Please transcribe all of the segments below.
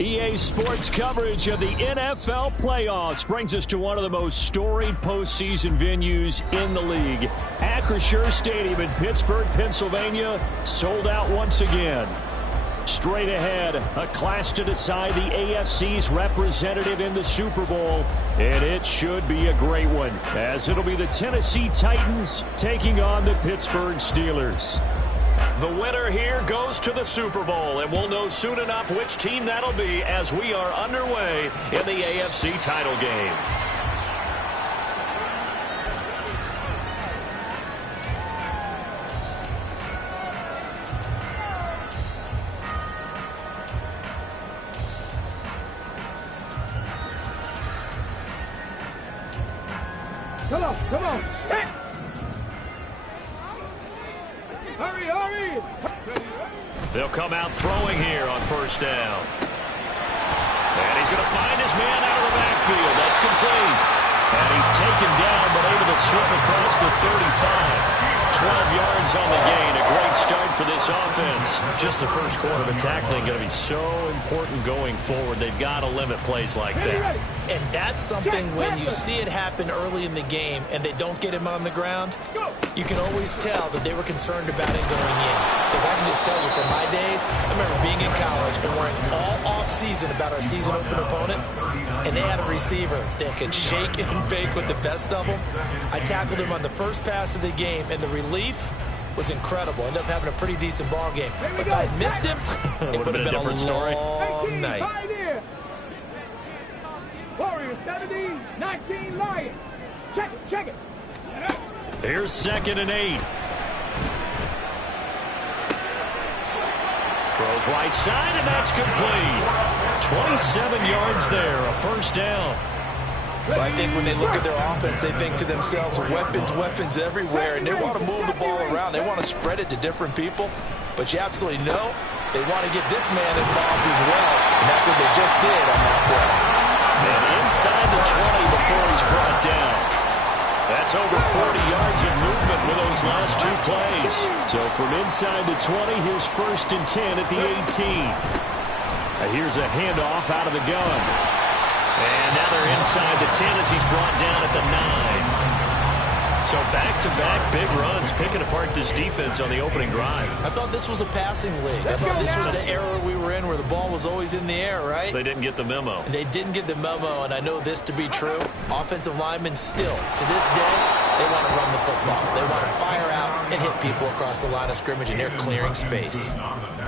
EA Sports coverage of the NFL playoffs brings us to one of the most storied postseason venues in the league. Acrisure Stadium in Pittsburgh, Pennsylvania, sold out once again. Straight ahead, a clash to decide the AFC's representative in the Super Bowl, and it should be a great one, as it'll be the Tennessee Titans taking on the Pittsburgh Steelers. The winner here goes to the Super Bowl, and we'll know soon enough which team that'll be as we are underway in the AFC title game. Come on, set! Hurry! They'll come out throwing here on first down. And he's going to find his man out of the backfield. That's complete. And he's taken down, but able to slip across the 35. 12 yards on the gain. A great start for this offense. Just the first quarter of tackling going to be so important going forward. They've got to limit plays like that. And that's something when you see it happen early in the game and they don't get him on the ground, you can always tell that they were concerned about it going in. Because I can just tell you from my days, I remember being in college and worrying all off-season about our season open opponent, and they had a receiver that could shake and bake with the best of them. I tackled him on the first pass of the game, and the relief was incredible. Ended up having a pretty decent ball game. But if I had missed him, it would have been a different story. long night. Warriors 17, 19 Lions. Check it. Here's 2nd and 8. Throws right side, and that's complete. 27 yards there, a first down. Well, I think when they look at their offense, they think to themselves, weapons everywhere, and they want to move the ball around. They want to spread it to different people, but you absolutely know they want to get this man involved as well, and that's what they just did on that play. And inside the 20 before he's brought down. That's over 40 yards of movement with those last two plays. So from inside the 20, here's 1st and 10 at the 18. Here's a handoff out of the gun. And now they're inside the 10 as he's brought down at the 9. So back-to-back big runs, picking apart this defense on the opening drive. I thought this was a passing league. I thought this was the era we were in where the ball was always in the air, right? They didn't get the memo. They didn't get the memo, and I know this to be true. Offensive linemen still, to this day, they want to run the football. They want to fire out and hit people across the line of scrimmage, and they're clearing space.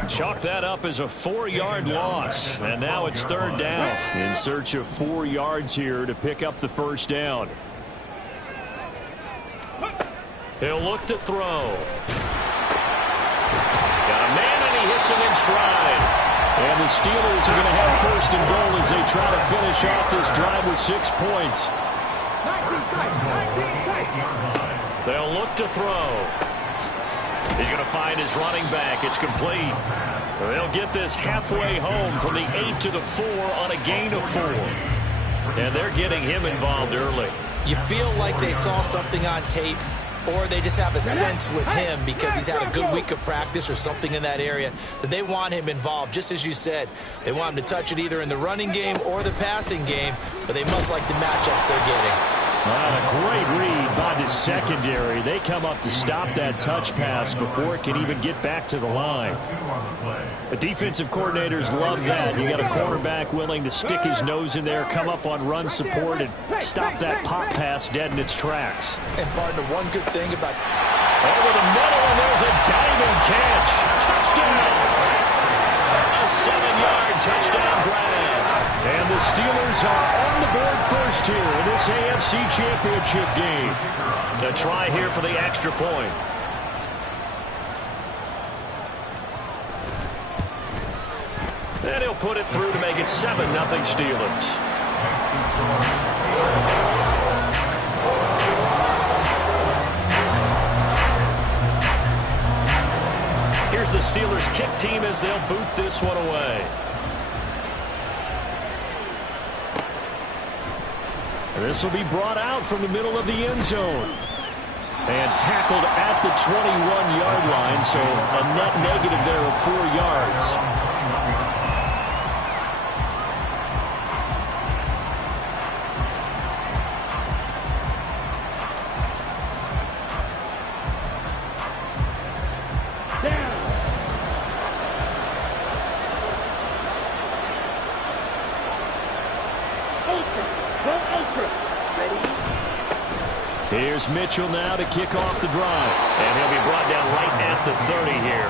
Chalk that up as a 4-yard loss, and now it's 3rd down. In search of 4 yards here to pick up the first down. He'll look to throw. Got a man, and he hits him in stride. And the Steelers are going to have 1st and goal as they try to finish off this drive with 6 points. They'll look to throw. He's going to find his running back. It's complete. They'll get this halfway home from the 8 to the 4 on a gain of 4. And they're getting him involved early. You feel like they saw something on tape, or they just have a sense with him because he's had a good week of practice or something in that area that they want him involved. Just as you said, they want him to touch it either in the running game or the passing game, but they must like the matchups they're getting. A great read by the secondary. They come up to stop that touch pass before it can even get back to the line. The defensive coordinators love that. You got a quarterback willing to stick his nose in there, come up on run support, and stop that pop pass dead in its tracks. And partner, one good thing about over the middle, and there's a diving catch. Touchdown! A 7-yard touchdown grab. And the Steelers are on the board first here in this AFC Championship game. A try here for the extra point. And he'll put it through to make it 7-0 Steelers. Here's the Steelers kick team as they'll boot this one away. This will be brought out from the middle of the end zone. And tackled at the 21-yard line, so a net negative there of 4 yards. Here's Mitchell now to kick off the drive. And he'll be brought down right at the 30 here.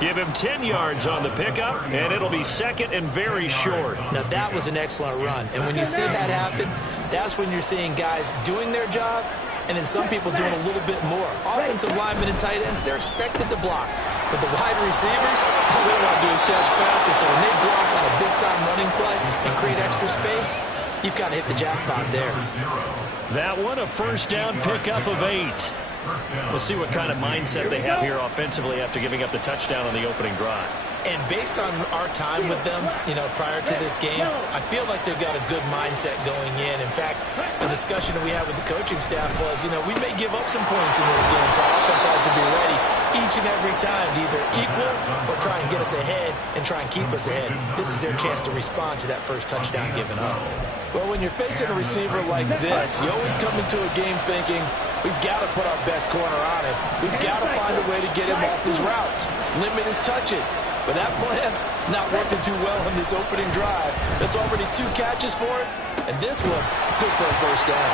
Give him 10 yards on the pickup, and it'll be second and very short. Now, that was an excellent run. And when you see that happen, that's when you're seeing guys doing their job and then some people doing a little bit more. Offensive linemen and tight ends, they're expected to block. But the wide receivers, all they want to do is catch passes. So when they block on a big-time running play and create extra space, you've got to hit the jackpot there. That one, a first down pickup of 8. We'll see what kind of mindset they have here offensively after giving up the touchdown on the opening drive. And based on our time with them, prior to this game, I feel like they've got a good mindset going in. In fact, the discussion that we had with the coaching staff was, we may give up some points in this game, so our offense has to be ready each and every time to either equal or try and get us ahead and try and keep us ahead. This is their chance to respond to that first touchdown given up. Well, when you're facing a receiver like this, you always come into a game thinking, we've got to put our best corner on him. We've got to find a way to get him off his routes, limit his touches. But that plan, not working too well on this opening drive. That's already 2 catches for him, and this one, good for a first down.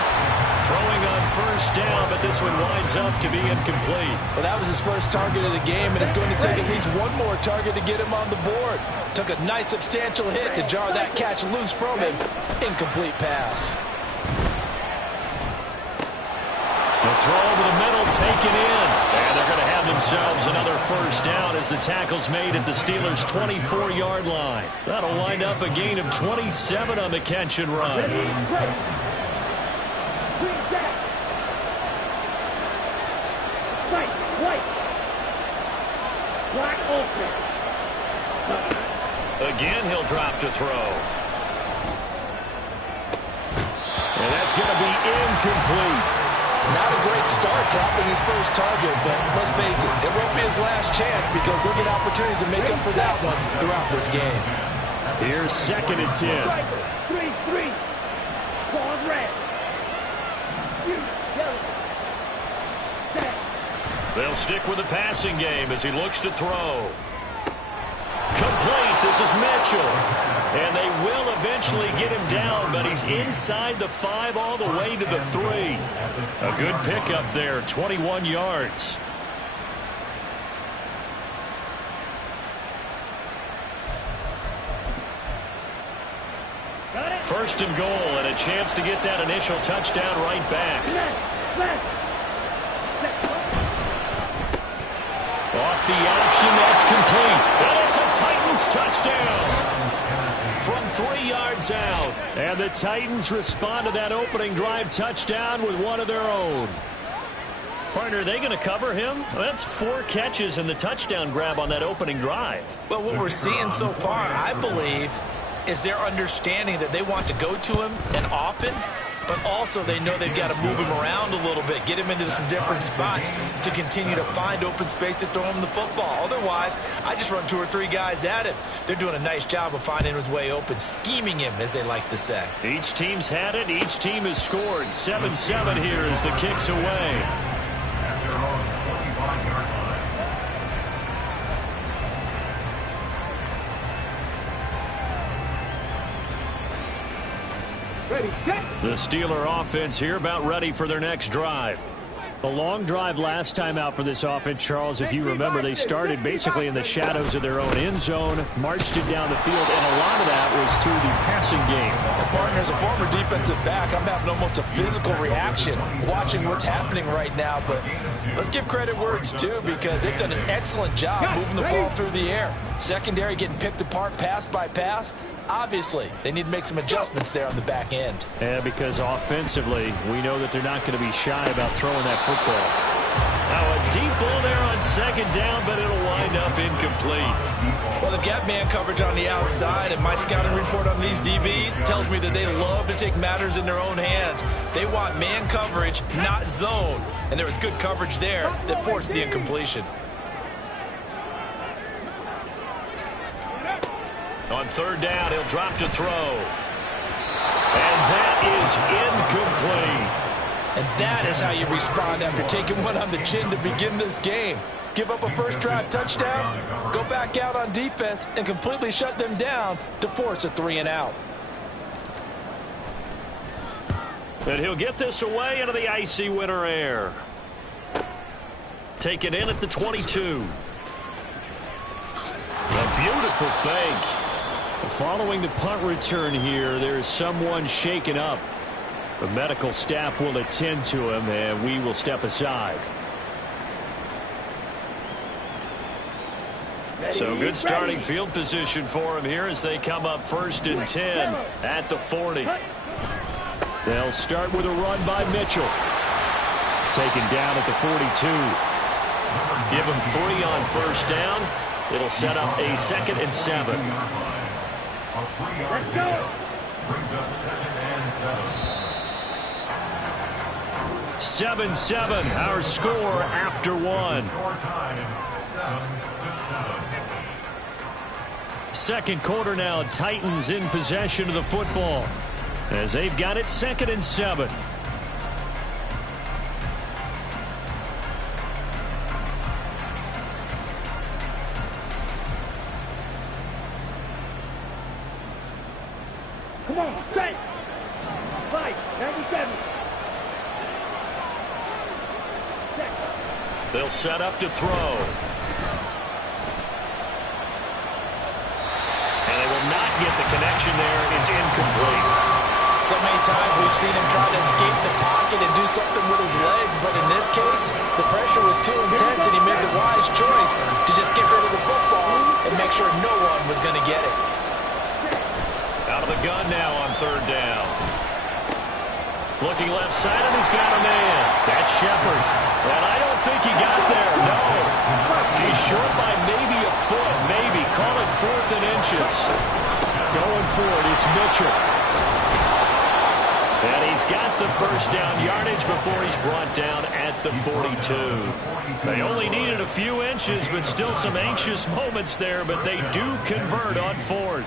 Throwing on first down, but this one winds up to be incomplete. Well, that was his first target of the game, and it's going to take at least one more target to get him on the board. Took a nice substantial hit to jar that catch loose from him. Incomplete pass. The throw over the middle, taken in. And they're going to have themselves another first down as the tackle's made at the Steelers' 24-yard line. That'll wind up a gain of 27 on the catch and run. Again, he'll drop to throw. And that's going to be incomplete. Not a great start dropping his first target, but let's face it, it won't be his last chance because he'll get opportunities to make up for that one throughout this game. Here's second and 10. 3-3. Ball red. They'll stick with the passing game as he looks to throw. Complete. This is Mitchell. And they will eventually get him down, but he's inside the 5 all the way to the 3. A good pickup there, 21 yards. First and goal, and a chance to get that initial touchdown right back. Off the option, that's complete. And it's a Titans touchdown from 3 yards out. And the Titans respond to that opening drive touchdown with one of their own. Partner, are they going to cover him? Well, that's 4 catches and the touchdown grab on that opening drive. Well, what we're seeing so far, I believe, is their understanding that they want to go to him and often, but also they know they've got to move him around a little bit, get him into some different spots to continue to find open space to throw him the football. Otherwise, I just run 2 or 3 guys at him. They're doing a nice job of finding his way open, scheming him, as they like to say. Each team's had it. Each team has scored. 7-7 here as the kick's away. The Steeler offense here about ready for their next drive. A long drive last time out for this offense, Charles. If you remember, they started basically in the shadows of their own end zone, marched it down the field, and a lot of that was through the passing game. And partner, as a former defensive back, I'm having almost a physical reaction watching what's happening right now. But let's give credit where it's due because they've done an excellent job moving the ball through the air. Secondary getting picked apart pass by pass. Obviously, they need to make some adjustments there on the back end. Yeah, because offensively, we know that they're not going to be shy about throwing that football. Now a deep ball there on second down, but it'll wind up incomplete. Well, they've got man coverage on the outside, and my scouting report on these DBs tells me that they love to take matters in their own hands. They want man coverage, not zone. And there was good coverage there that forced the incompletion. On third down, he'll drop to throw. And that is incomplete. And that is how you respond after taking one on the chin to begin this game. Give up a first drive touchdown, go back out on defense, and completely shut them down to force a 3 and out. And he'll get this away into the icy winter air. Taken in at the 22. A beautiful fake. Following the punt return here, there is someone shaken up. The medical staff will attend to him, and we will step aside. So good starting field position for him here as they come up 1st and 10 at the 40. They'll start with a run by Mitchell. Taken down at the 42. Give him 3 on 1st down. It'll set up a 2nd and 7. Let's go. 7-7, our score after 1. Second quarter now, Titans in possession of the football as they've got it 2nd and 7. Come on, straight. 97. They'll set up to throw. And they will not get the connection there. It's incomplete. So many times we've seen him try to escape the pocket and do something with his legs, but in this case, the pressure was too intense and he made the wise choice to just get rid of the football and make sure no one was going to get it. Out of the gun now on 3rd down. Looking left side, and he's got a man. That's Shepard. And I don't think he got there, no. He's short by maybe a foot, maybe. Call it 4th and inches. Going for it, it's Mitchell. And he's got the 1st down yardage before he's brought down at the 42. They only needed a few inches, but still some anxious moments there, but they do convert on 4th.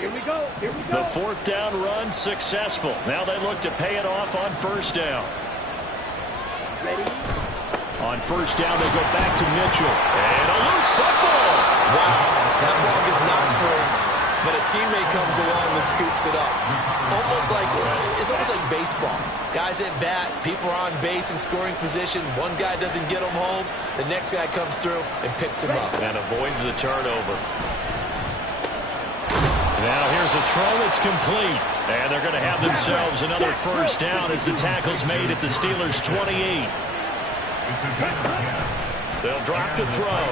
Here we go. Here we The go. 4th down run successful. Now they look to pay it off on 1st down. Ready? On 1st down, they go back to Mitchell. And a loose football. Wow, that ball gets knocked free, but a teammate comes along and scoops it up. It's almost like baseball. Guys at bat, people are on base in scoring position. One guy doesn't get him home. The next guy comes through and picks him up. And avoids the turnover. Now here's a throw that's complete. And they're going to have themselves another 1st down as the tackle's made at the Steelers' 28. They'll drop to throw.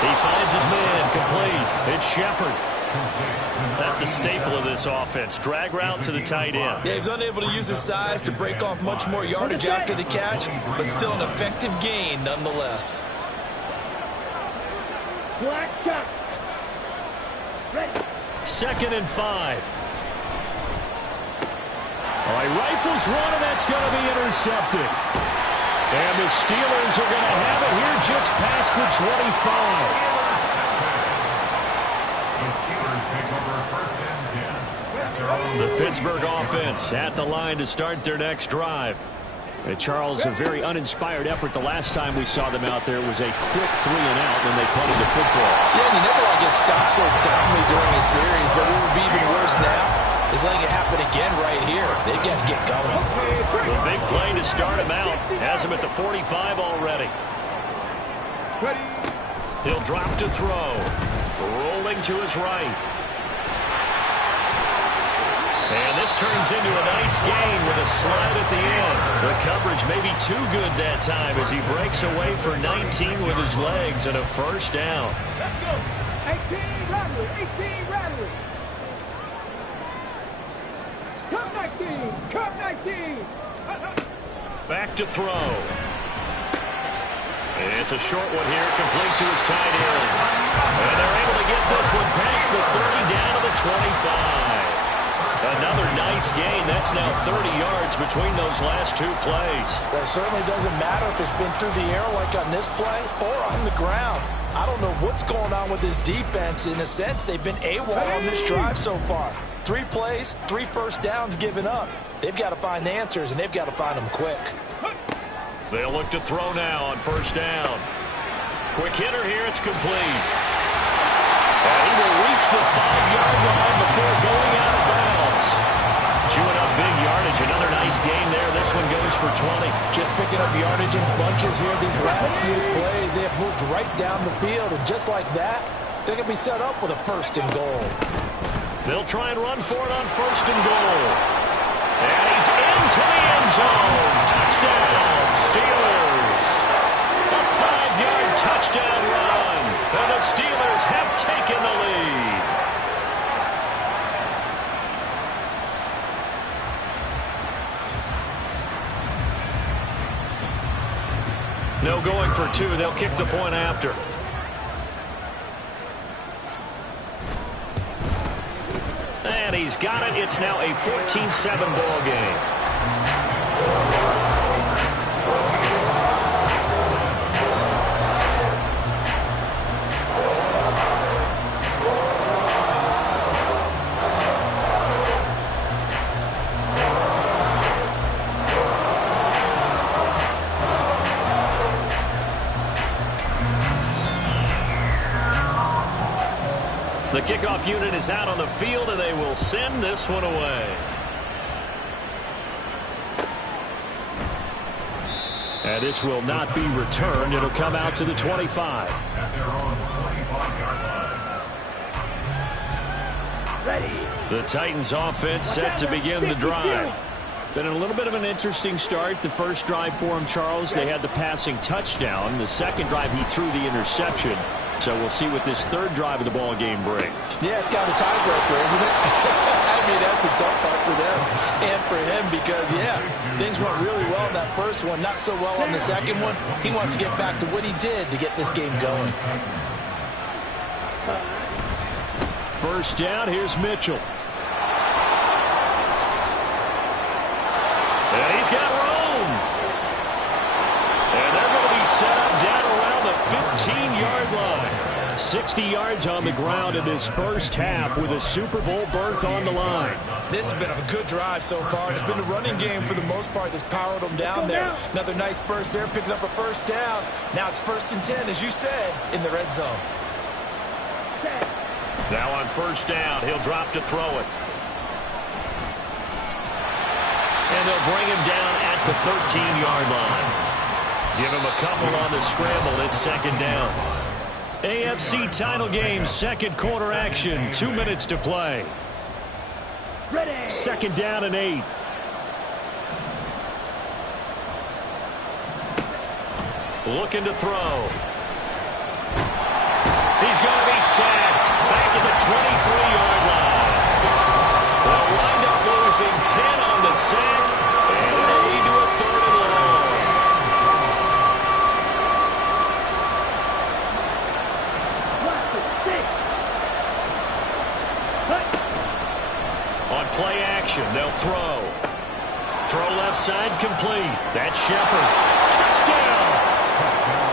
He finds his man complete. It's Shepard. That's a staple of this offense. Drag route to the tight end. Yeah, he's unable to use his size to break off much more yardage after the catch, but still an effective gain nonetheless. Black shot. Ready. 2nd and 5. All right, rifles one, and that's going to be intercepted. And the Steelers are going to have it here just past the 25. The Pittsburgh offense at the line to start their next drive. And Charles, a very uninspired effort the last time we saw them out there. It was a quick 3 and out when they punted the football. Yeah, and you never want to get stopped so soundly during a series, but what would be even worse now is letting it happen again right here. They've got to get going. The big play to start him out. Has him at the 45 already. He'll drop to throw. Rolling to his right. And this turns into a nice gain with a slide at the end. The coverage may be too good that time as he breaks away for 19 with his legs and a 1st down. Let's go. 18 Rattler. 18 Rattler. Come 19. Come 19. Back to throw. It's a short one here, complete to his tight end. And they're able to get this one past the 30 down to the 25. Another nice gain. That's now 30 yards between those last 2 plays. That certainly doesn't matter if it's been through the air like on this play or on the ground. I don't know what's going on with this defense. In a sense, they've been AWOL on this drive so far. 3 plays, 3 1st downs given up. They've got to find the answers, and they've got to find them quick. They'll look to throw now on 1st down. Quick hitter here. It's complete. And he will reach the 5-yard line before going out of bounds. Chewing up big yardage. Another nice gain there. This one goes for 20. Just picking up yardage in bunches here. These last few plays, they have moved right down the field. And just like that, they're going to be set up with a 1st and goal. They'll try and run for it on 1st and goal. And he's into the end zone. Touchdown, Steelers. A 5-yard touchdown run. And the Steelers have taken the lead. No going for 2. They'll kick the point after. And he's got it. It's now a 14-7 ball game. The kickoff unit is out on the field, and they will send this one away. And this will not be returned. It'll come out to the 25. The Titans offense set to begin the drive. Been a little bit of an interesting start. The first drive for him, Charles, they had the passing touchdown. The second drive, he threw the interception. So we'll see what this third drive of the ball game brings. Yeah, it's kind of a tiebreaker, isn't it? I mean, that's a tough part for them and for him because, yeah, things went really well in that first one, not so well on the second one. He wants to get back to what he did to get this game going. First down, here's Mitchell. And he's got room. And they're going to be set up down around the 15-yard line. 60 yards on the ground in this first half with a Super Bowl berth on the line. This has been a good drive so far. It's been a running game for the most part that's powered them down there. Another nice burst there, picking up a first down. Now it's 1st and 10, as you said, in the red zone. Now on first down, he'll drop to throw it. And they'll bring him down at the 13-yard line. Give him a couple on the scramble. It's 2nd down. AFC title game, 2nd quarter action. 2 minutes to play. 2nd down and 8. Looking to throw. He's going to be sacked back at the 23-yard line. They'll wind up losing 10 on the sack, and it'll lead to a 3rd and long. On play action, they'll throw. Throw left side complete. That's Shepard. Touchdown!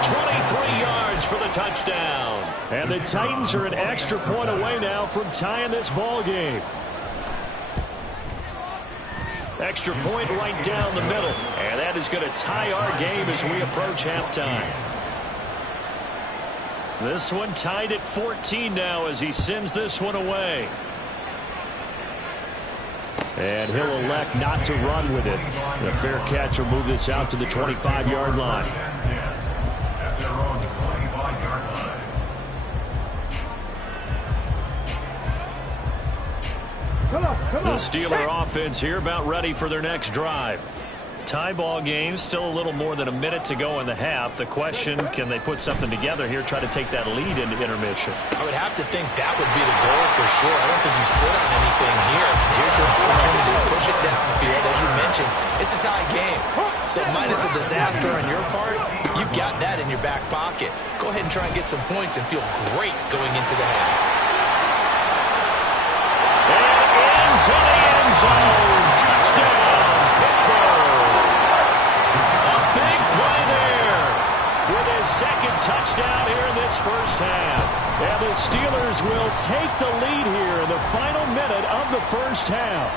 23 yards for the touchdown. And the Titans are an extra point away now from tying this ball game. Extra point right down the middle. And that is going to tie our game as we approach halftime. This one tied at 14 now as he sends this one away. And he'll elect not to run with it. The fair catch will move this out to the 25-yard line. The Steeler offense here about ready for their next drive. Tie ball game, still a little more than a minute to go in the half. The question, can they put something together here, try to take that lead into intermission? I would have to think that would be the goal for sure. I don't think you sit on anything here. Here's your opportunity to push it downfield. As you mentioned, it's a tie game. So minus a disaster on your part, you've got that in your back pocket. Go ahead and try and get some points and feel great going into the half. And into the end zone. Touchdown, Pittsburgh. With his 2nd touchdown here in this first half. And the Steelers will take the lead here in the final minute of the first half.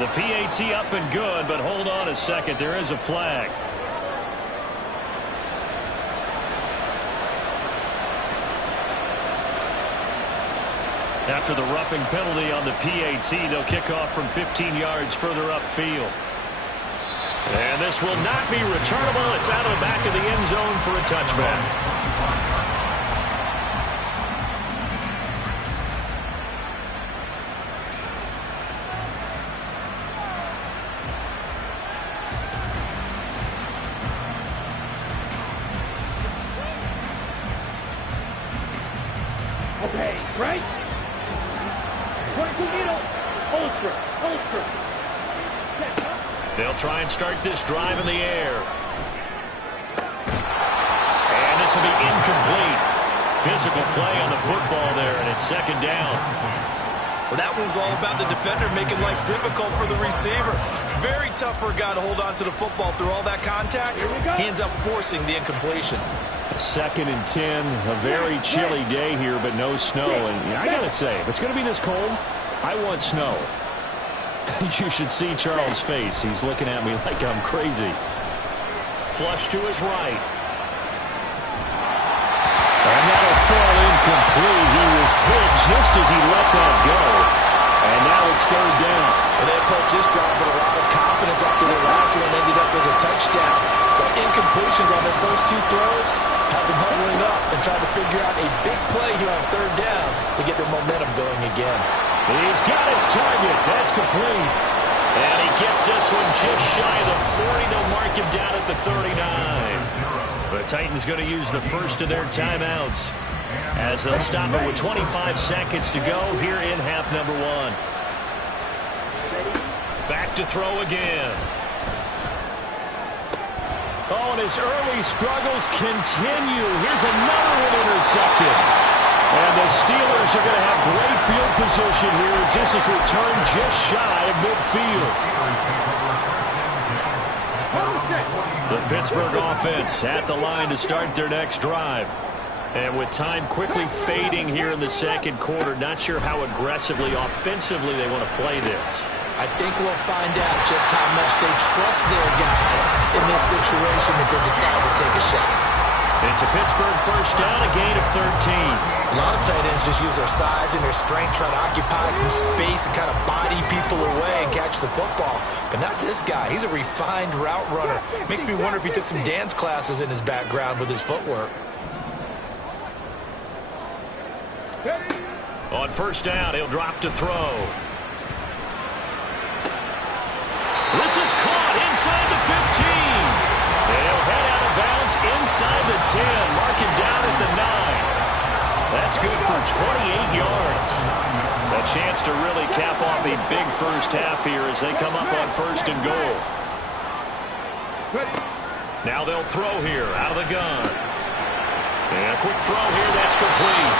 The PAT up and good, but hold on a second. There is a flag. After the roughing penalty on the PAT, they'll kick off from 15 yards further upfield. And this will not be returnable. It's out of the back of the end zone for a touchback. Okay, right? 22 needle. Ultra. They'll try and start this drive in the air. And this will be incomplete. Physical play on the football there, and it's second down. Well, that one was all about the defender making life difficult for the receiver. Very tough for a guy to hold on to the football through all that contact. He ends up forcing the incompletion. 2nd and 10, a very chilly day here, but no snow. And I got to say, if it's going to be this cold, I want snow. You should see Charles' face. He's looking at me like I'm crazy. Flush to his right. And that'll fall incomplete. He was hit just as he let that go. And now it's third down. And they approach this drive with a lot of confidence after their last one ended up as a touchdown. But incompletions on their first 2 throws has them huddling up and trying to figure out a big play here on third down to get their momentum going again. He's got his target. That's complete. And he gets this one just shy of the 40. They'll mark him down at the 39. The Titans going to use the first of their timeouts as they'll stop it with 25 seconds to go here in half number 1. Back to throw again. Oh, and his early struggles continue. Here's another one intercepted. And the Steelers are going to have great field position here as this is returned just shy of midfield. The Pittsburgh offense at the line to start their next drive. And with time quickly fading here in the second quarter, not sure how aggressively, offensively they want to play this. I think we'll find out just how much they trust their guys in this situation if they decide to take a shot. It's a Pittsburgh first down, a gain of 13. A lot of tight ends just use their size and their strength, try to occupy some space and kind of body people away and catch the football. But not this guy. He's a refined route runner. Makes me wonder if he took some dance classes in his background with his footwork. On first down, he'll drop to throw. This is caught inside the 15. And he'll head out of bounds inside the 10. Mark him down at the 9. That's good for 28 yards. A chance to really cap off a big first half here as they come up on first and goal. Now they'll throw here out of the gun. And a quick throw here, that's complete.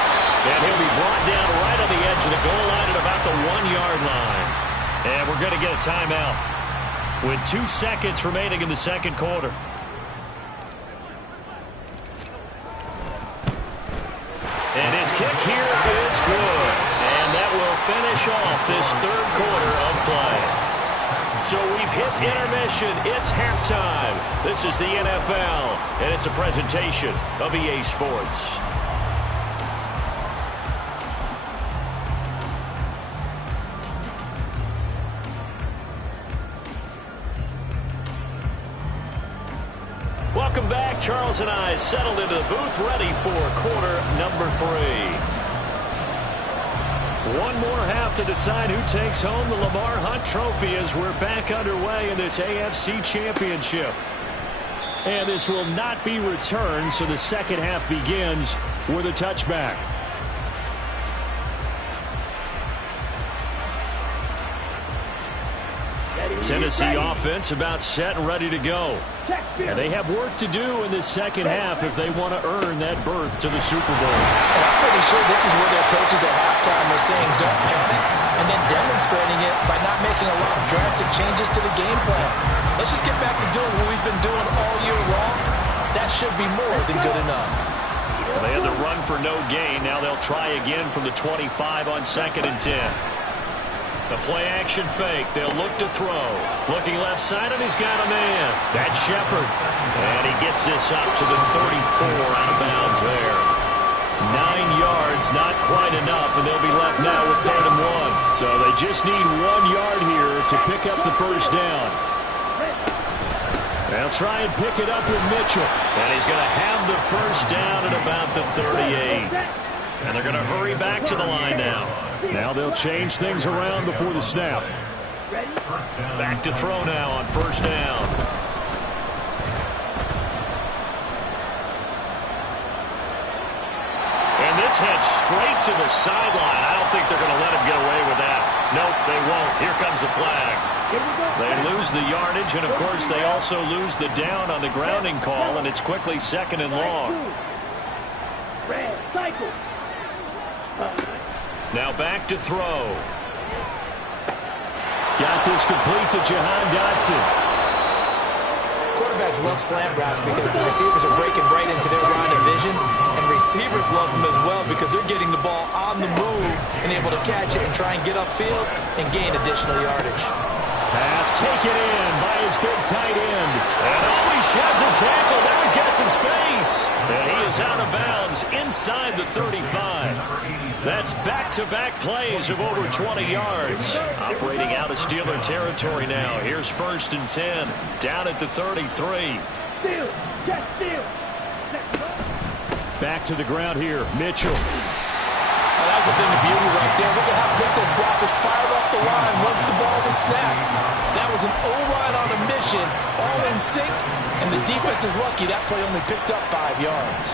And he'll be brought down right on the edge of the goal line at about the 1-yard line. And we're going to get a timeout with 2 seconds remaining in the second quarter. And his kick here is good. And that will finish off this third quarter of play. So we've hit intermission. It's halftime. This is the NFL, and it's a presentation of EA Sports. Welcome back. Charles and I settled into the booth, ready for quarter number 3. One more half to decide who takes home the Lamar Hunt Trophy as we're back underway in this AFC Championship. And this will not be returned, so the second half begins with a touchback. Tennessee offense about set and ready to go. And they have work to do in this second half if they want to earn that berth to the Super Bowl. And I'm pretty sure this is where their coaches at halftime were saying don't panic and then demonstrating it by not making a lot of drastic changes to the game plan. Let's just get back to doing what we've been doing all year long. That should be more than good enough. Well, they had the run for no gain. Now they'll try again from the 25 on 2nd and 10. The play-action fake. They'll look to throw. Looking left side, and he's got a man. That's Shepard. And he gets this up to the 34 out of bounds there. 9 yards yards, not quite enough, and they'll be left now with 3rd and 1. So they just need 1 yard here to pick up the first down. They'll try and pick it up with Mitchell. And he's going to have the first down at about the 38. And they're going to hurry back to the line now. Now they'll change things around before the snap. Back to throw now on first down. And this heads straight to the sideline. I don't think they're going to let him get away with that. Nope, they won't. Here comes the flag. They lose the yardage, and of course they also lose the down on the grounding call, and it's quickly 2nd and long. Now back to throw. Got this complete to Jahan Dotson. Quarterbacks love slant routes because the receivers are breaking right into their line of vision, and receivers love them as well because they're getting the ball on the move and able to catch it and try and get upfield and gain additional yardage. Pass taken in by his big tight end. And he sheds a tackle. Now he's got some space. And he is out of bounds inside the 35. That's back-to-back plays of over 20 yards. Operating out of Steeler territory now. Here's 1st and 10. Down at the 33. Back to the ground here. Mitchell. Oh, that was a thing of beauty right there. Look at how quick those blockers fired off the line once the ball was snapped. That was an O-line on a mission, all in sync, and the defense is lucky that play only picked up 5 yards.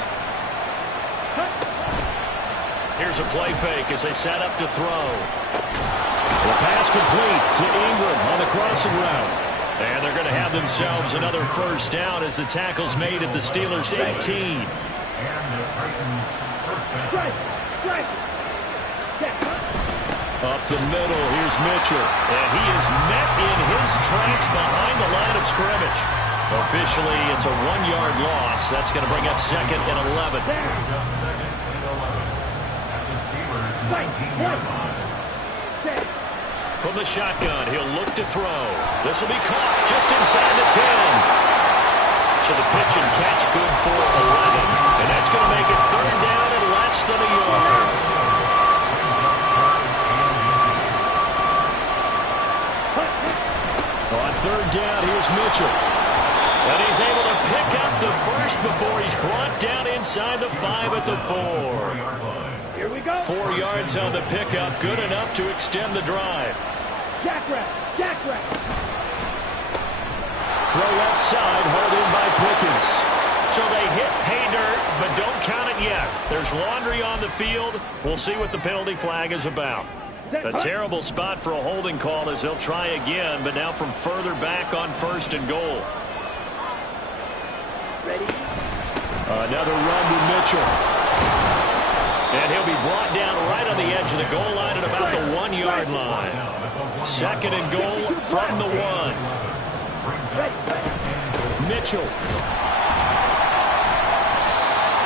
Here's a play fake as they set up to throw. The pass complete to Ingram on the crossing route. And they're going to have themselves another first down as the tackle's made at the Steelers' 18. Up the middle, here's Mitchell. And he is met in his tracks behind the line of scrimmage. Officially, it's a 1-yard loss. That's going to bring up 2nd and 11. From the shotgun, he'll look to throw. This will be caught just inside the 10. So the pitch and catch good for 11. And that's going to make it 3rd down and less than a yard. On 3rd down, here's Mitchell. And he's able to pick up the first before he's brought down inside the 5 at the 4. Here we go. 4 yards on the pickup, good enough to extend the drive. Jackrabbit, jackrabbit. Throw left side, hauled in by Pickens. So they hit pay dirt, but don't count it yet. There's laundry on the field. We'll see what the penalty flag is about. A terrible spot for a holding call as they'll try again, but now from further back on 1st and goal. Ready? Another run to Mitchell. And he'll be brought down right on the edge of the goal line at about the 1-yard line. 2nd and goal from the 1. Mitchell.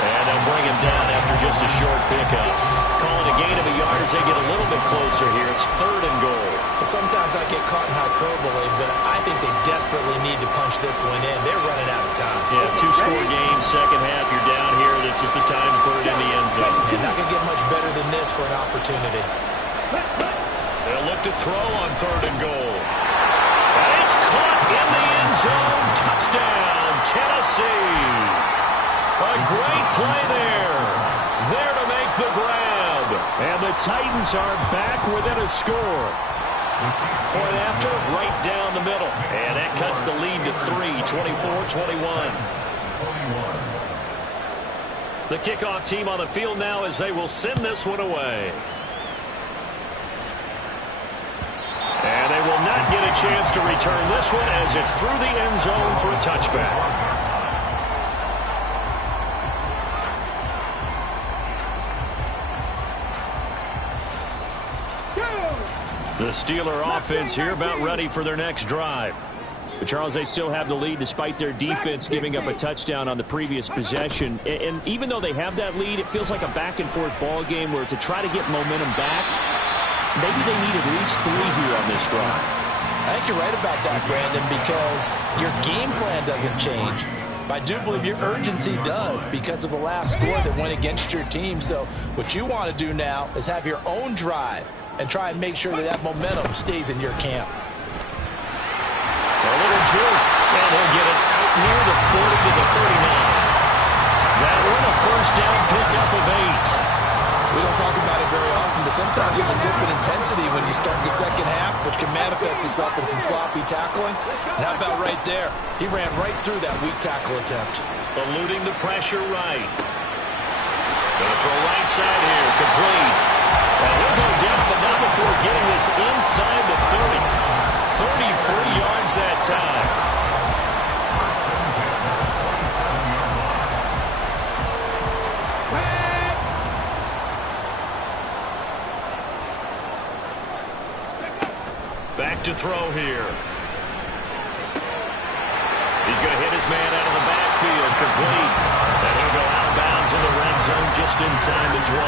And they'll bring him down after just a short pickup. Calling a gain of a yard as they get a little bit closer here. It's 3rd and goal. Sometimes I get caught in hyperbole, but I think they desperately need to punch this one in. They're running out of time. Yeah, 2-score game, second half. You're down here. This is the time to put it in the end zone. And not going to get much better than this for an opportunity. They'll look to throw on 3rd and goal. And it's caught in the end zone. Touchdown, Tennessee. A great play there. There to make the grab. And the Titans are back within a score. Point after, right down the middle. And that cuts the lead to 3, 24-21. The kickoff team on the field now as they will send this one away. And they will not get a chance to return this one as it's through the end zone for a touchback. The Steeler offense here about ready for their next drive. But Charles, they still have the lead despite their defense giving up a touchdown on the previous possession. And even though they have that lead, it feels like a back-and-forth ball game where to try to get momentum back, maybe they need at least 3 here on this drive. I think you're right about that, Brandon, because your game plan doesn't change. I do believe your urgency does because of the last score that went against your team. So what you want to do now is have your own drive and try and make sure that that momentum stays in your camp. A little juke, and he'll get it out near the 40 to the 39. That one a first down pickup of 8. We don't talk about it very often, but sometimes there's a dip in intensity when you start the second half, which can manifest itself in some sloppy tackling. And how about right there? He ran right through that weak tackle attempt. Eluding the pressure right. Gonna throw right side here, complete. And he'll go down, but not before getting this inside the 30. 33 yards that time. Back to throw here. He's going to hit his man out of the backfield, complete. And he'll go out of bounds in the red zone just inside the 20.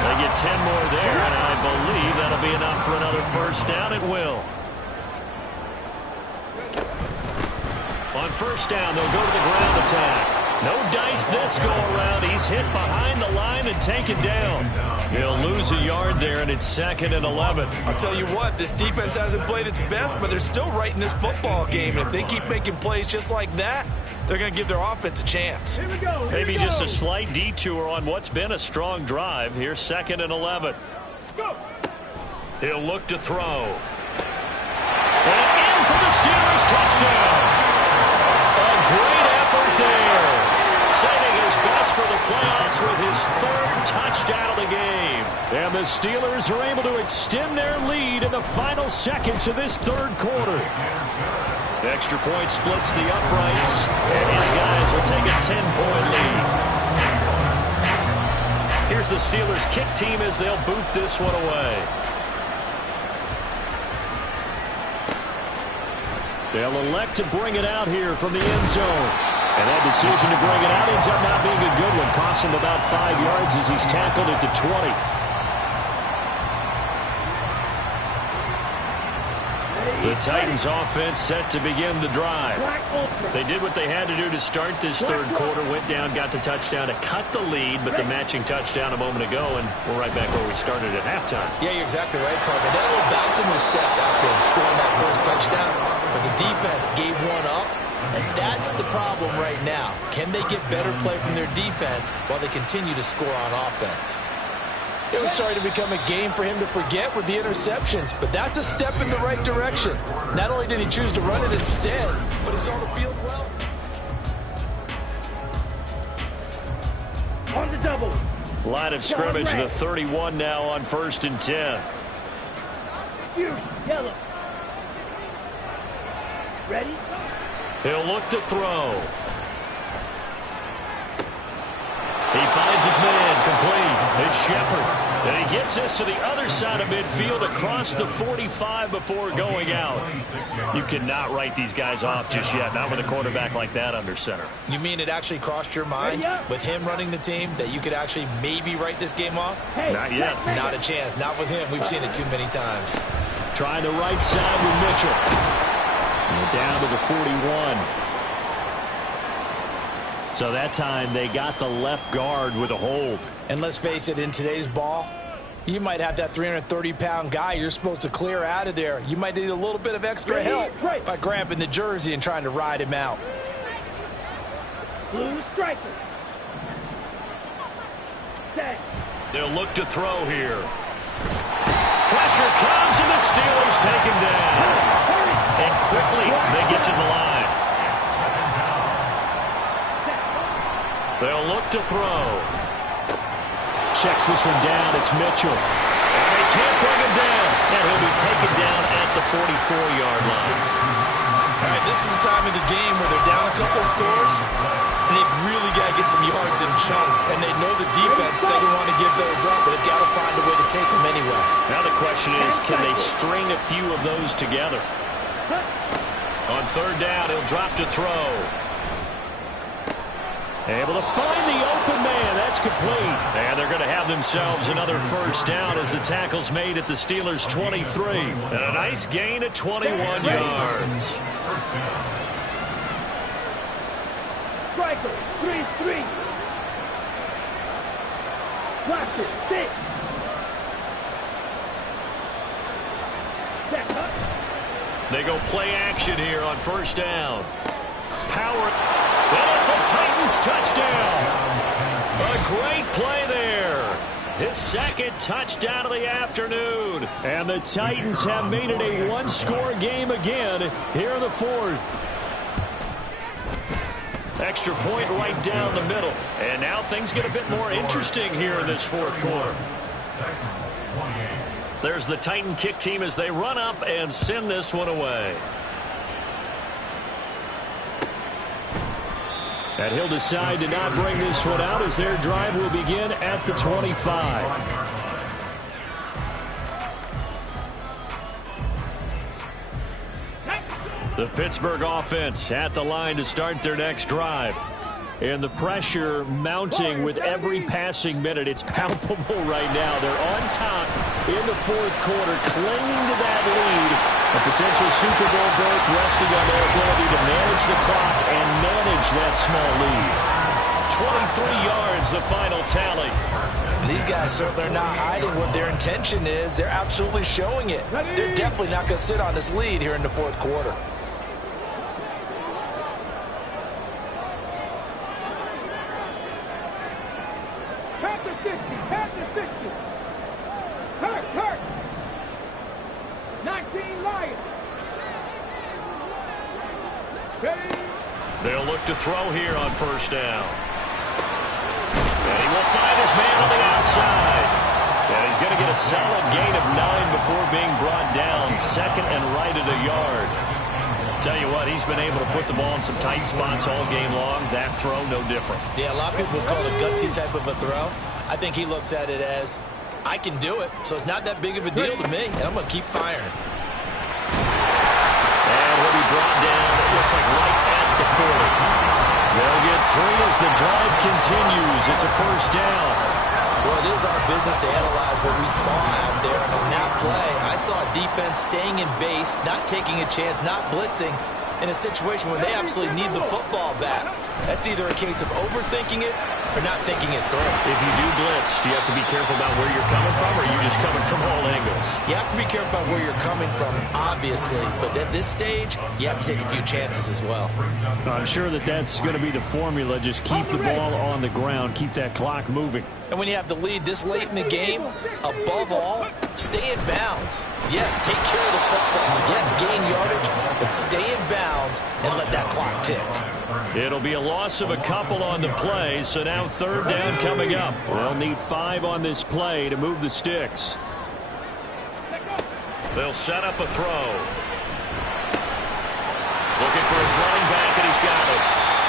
They get 10 more there, and I believe that'll be enough for another first down. It will. On first down, they'll go to the ground attack. No dice this go-around. He's hit behind the line and taken down. He'll lose a yard there, and it's 2nd and 11. I'll tell you what, this defense hasn't played its best, but they're still right in this football game. And if they keep making plays just like that, they're going to give their offense a chance. Here we go. Maybe just a slight detour on what's been a strong drive. Here's 2nd and 11. Go. He'll look to throw. And in for the Steelers touchdown. A great effort there. Saving his best for the playoffs with his 3rd touchdown of the game. And the Steelers are able to extend their lead in the final seconds of this 3rd quarter. The extra point splits the uprights, and his guys will take a 10-point lead. Here's the Steelers kick team as they'll boot this one away. They'll elect to bring it out here from the end zone. And that decision to bring it out ends up not being a good one. Costs him about 5 yards as he's tackled at the 20. The Titans offense set to begin the drive. They did what they had to do to start this 3rd quarter. Went down, got the touchdown to cut the lead, but the matching touchdown a moment ago, and we're right back where we started at halftime. Yeah, you're exactly right, partner. They had a little bounce in their step after scoring that first touchdown, but the defense gave one up. And that's the problem right now. Can they get better play from their defense while they continue to score on offense? It was starting to become a game for him to forget with the interceptions, but that's a step in the right direction. Not only did he choose to run it instead, but he saw the field well. On the double. Line of scrimmage, the 31 now on 1st and 10. You, yellow. Ready? He'll look to throw. He finds his man, complete. It's Shepard. And he gets us to the other side of midfield across the 45 before going out. You cannot write these guys off just yet, not with a quarterback like that under center. You mean it actually crossed your mind with him running the team that you could actually maybe write this game off? Not yet. Not a chance. Not with him. We've seen it too many times. Trying the right side with Mitchell. And down to the 41. So that time they got the left guard with a hold. And let's face it, in today's ball, you might have that 330-pound guy you're supposed to clear out of there. You might need a little bit of extra help by grabbing the jersey and trying to ride him out. Blue striker. Set. They'll look to throw here. Pressure comes and the Steelers take him down. And quickly they get to the line. They'll look to throw. Checks this one down. It's Mitchell. And they can't bring him down. And he'll be taken down at the 44-yard line. All right, this is the time of the game where they're down a couple of scores, and they've really got to get some yards in chunks. And they know the defense doesn't want to give those up, but they've got to find a way to take them anyway. Now the question is, can they string a few of those together? On 3rd down, he'll drop to throw. Able to find the open man. That's complete. And they're going to have themselves another first down as the tackle's made at the Steelers' 23. And a nice gain of 21 yards. Cycle. 3-3. Watch it. 6. Set up. They go play action here on first down. Power. And it's a Titans touchdown. A great play there. His second touchdown of the afternoon. And the Titans have made it a one-score game again here in the fourth. Extra point right down the middle. And now things get a bit more interesting here in this fourth quarter. There's the Titan kick team as they run up and send this one away. And he'll decide to not bring this one out as their drive will begin at the 25. The Pittsburgh offense at the line to start their next drive. And the pressure mounting with every passing minute. It's palpable right now. They're on top in the fourth quarter, clinging to that lead. A potential Super Bowl berth resting on their ability to manage the clock and manage that small lead. 23 yards, the final tally. These guys certainly are not hiding what their intention is. They're absolutely showing it. They're definitely not going to sit on this lead here in the fourth quarter. Hurt. 19 Lions. They'll look to throw here on first down. And he will find his man on the outside. And he's going to get a solid gain of 9 before being brought down. Second and right at a yard. Tell you what, he's been able to put the ball in some tight spots all game long. That throw, no different. Yeah, a lot of people call it a gutsy type of a throw. I think he looks at it as, I can do it, so it's not that big of a deal to me, and I'm going to keep firing. And he'll be brought down, it looks like right at the 40. They'll get 3 as the drive continues. It's a first down. Well, it is our business to analyze what we saw out there. And on that play, I saw a defense staying in base, not taking a chance, not blitzing, in a situation where they absolutely need the football back. That's either a case of overthinking it or not thinking it through. If you do blitz, do you have to be careful about where you're coming from, or are you just coming from all angles? You have to be careful about where you're coming from, obviously, but at this stage, you have to take a few chances as well. I'm sure that's going to be the formula. Just keep the ball on the ground, keep that clock moving. And when you have the lead this late in the game, above all, stay in bounds. Yes, take care of the football. Yes, gain yardage, but stay in bounds and let that clock tick. It'll be a loss of a couple on the play, so now third down coming up. They'll need 5 on this play to move the sticks. They'll set up a throw. Looking for his running back, and he's got it.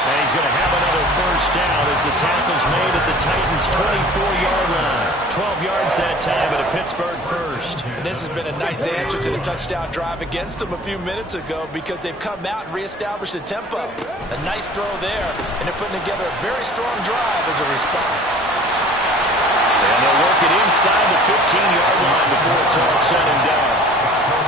And he's going to have another first down as the tackle's made at the Titans' 24-yard line. 12 yards that time at a Pittsburgh first. And this has been a nice answer to the touchdown drive against them a few minutes ago because they've come out and reestablished the tempo. A nice throw there, and they're putting together a very strong drive as a response. And they'll work it inside the 15-yard line before it's all said and done.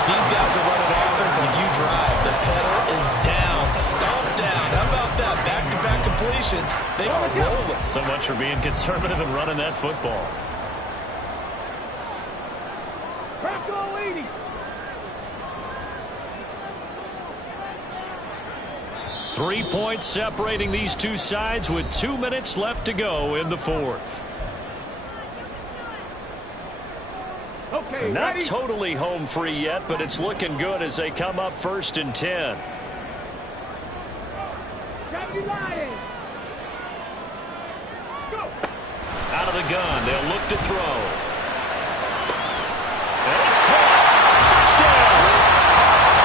These guys are running offense like you drive. The pedal is down, stomped down. How about that? Back-to-back completions. They are rolling. So much for being conservative and running that football. Crack on, lady. Three points separating these two sides with 2 minutes left to go in the fourth. Okay, Not ready? totally home free yet, but it's looking good as they come up 1st and 10. Lions. Go. Out of the gun, they'll look to throw. And it's caught. Touchdown!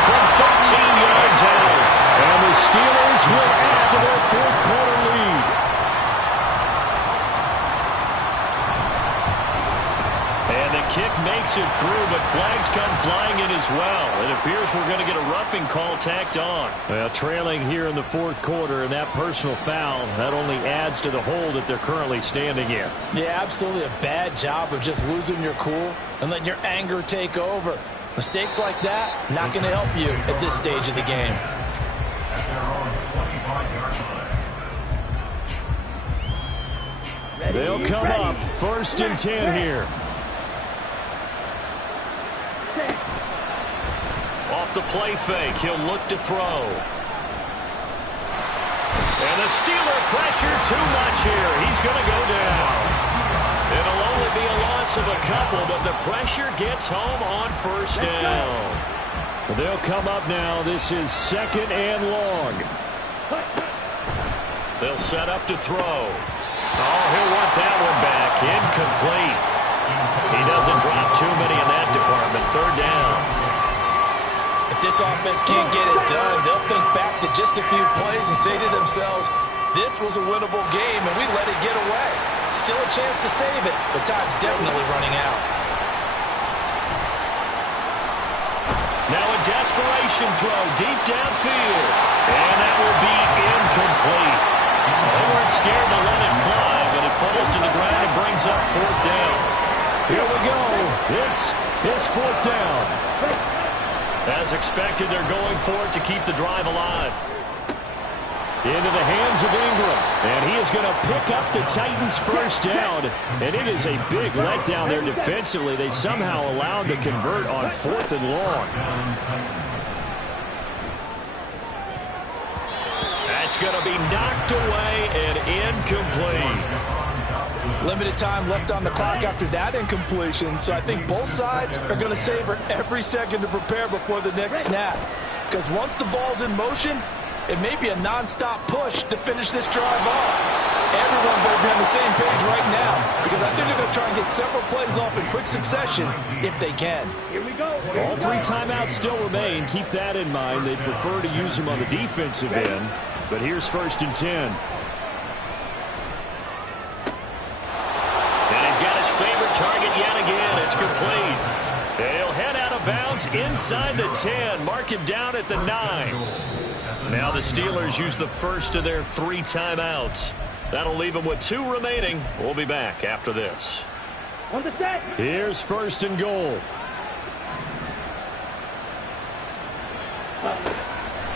From 13 yards out. And the Steelers will add to their fourth quarter lead. And the kick makes it through, but flags come flying in as well. It appears we're going to get a roughing call tacked on. Well, trailing here in the fourth quarter, and that personal foul, that only adds to the hole that they're currently standing in. Yeah, absolutely a bad job of just losing your cool and letting your anger take over. Mistakes like that, not going to help you at this stage of the game. They'll come up 1st and 10 here. Off the play fake, he'll look to throw. And the Steeler pressure too much here. He's going to go down. It'll only be a loss of a couple, but the pressure gets home on 1st down. Well, they'll come up now. This is 2nd and long. They'll set up to throw. Oh, he'll want that one back. Incomplete. He doesn't drop too many in that department. 3rd down. If this offense can't get it done, they'll think back to just a few plays and say to themselves, this was a winnable game and we let it get away. Still a chance to save it, but time's definitely running out. Now a desperation throw deep downfield. And that will be incomplete. They weren't scared to let it fly, but it falls to the ground and brings up 4th down. Here we go. This is 4th down. As expected, they're going for it to keep the drive alive. Into the hands of Ingram. And he is going to pick up the Titans' 1st down. And it is a big letdown there defensively. They somehow allowed to convert on 4th and long. That's going to be knocked away and incomplete. Limited time left on the clock after that incompletion, so I think both sides are going to savor every second to prepare before the next snap. Because once the ball's in motion, it may be a non-stop push to finish this drive off. Everyone better be on the same page right now, because I think they're going to try and get several plays off in quick succession if they can. Here we go. All 3 timeouts still remain. Keep that in mind. They'd prefer to use them on the defensive end. But here's 1st and 10. Target yet again. It's complete. They'll head out of bounds inside the 10. Mark him down at the 9. Now the Steelers use the first of their 3 timeouts. That'll leave them with 2 remaining. We'll be back after this. On the set. Here's 1st and goal.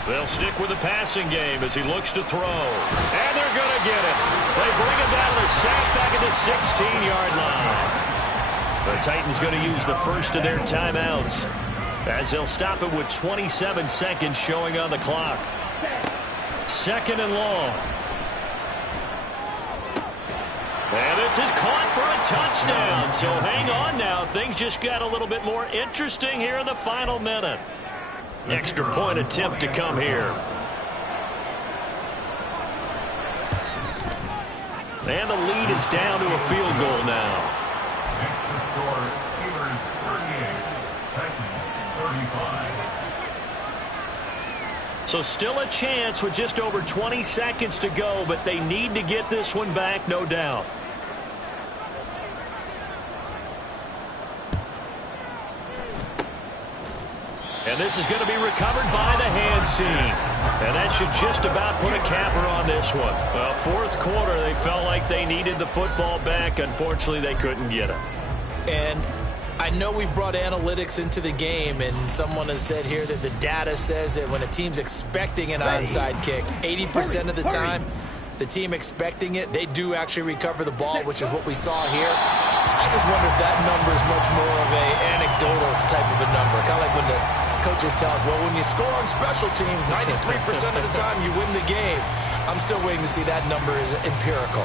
They'll stick with the passing game as he looks to throw. And they're going to get it. They bring him down to the sack back at the 16-yard line. The Titans going to use the first of their timeouts as they'll stop it with 27 seconds showing on the clock. 2nd and long. And this is caught for a touchdown. So hang on now. Things just got a little bit more interesting here in the final minute. Extra point attempt to come here. And the lead is down to a field goal now. Next to score, Steelers 38, Titans 35. So still a chance with just over 20 seconds to go, but they need to get this one back, no doubt. And this is going to be recovered by the hands team. And that should just about put a capper on this one. Well, 4th quarter, they felt like they needed the football back. Unfortunately, they couldn't get it. And I know we brought analytics into the game, and someone has said here that the data says that when a team's expecting an onside kick, 80% of the time, the team expecting it, they do actually recover the ball, which is what we saw here. I just wonder if that number is much more of an anecdotal type of a number. Kind of like when the coaches tell us, well, when you score on special teams, 93% of the time you win the game. I'm still waiting to see that number is empirical.